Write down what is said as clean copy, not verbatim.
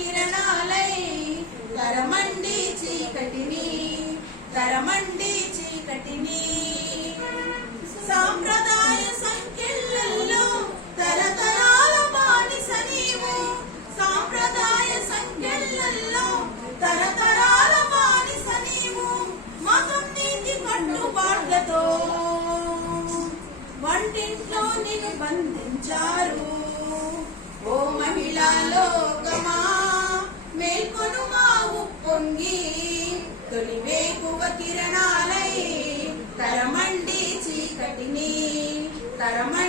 కిరణాలై తరమండి చీకటిని తరమండి చీకటిని సాంప్రదాయ సంఖ్యలలో తరతరాల బానిస నీవు సాంప్రదాయ సంఖ్యలలో తరతరాల బానిస నీవు మతం నీతి కట్టుబాట్లతో వంటింట్లో నిన్ను బంధించారు ఓ మహిళా లోకమా మేల్కొనుమా ఉప్పొంగి తొలి వేకువ కిరణాలై తరమండి చీకటిని తరమండి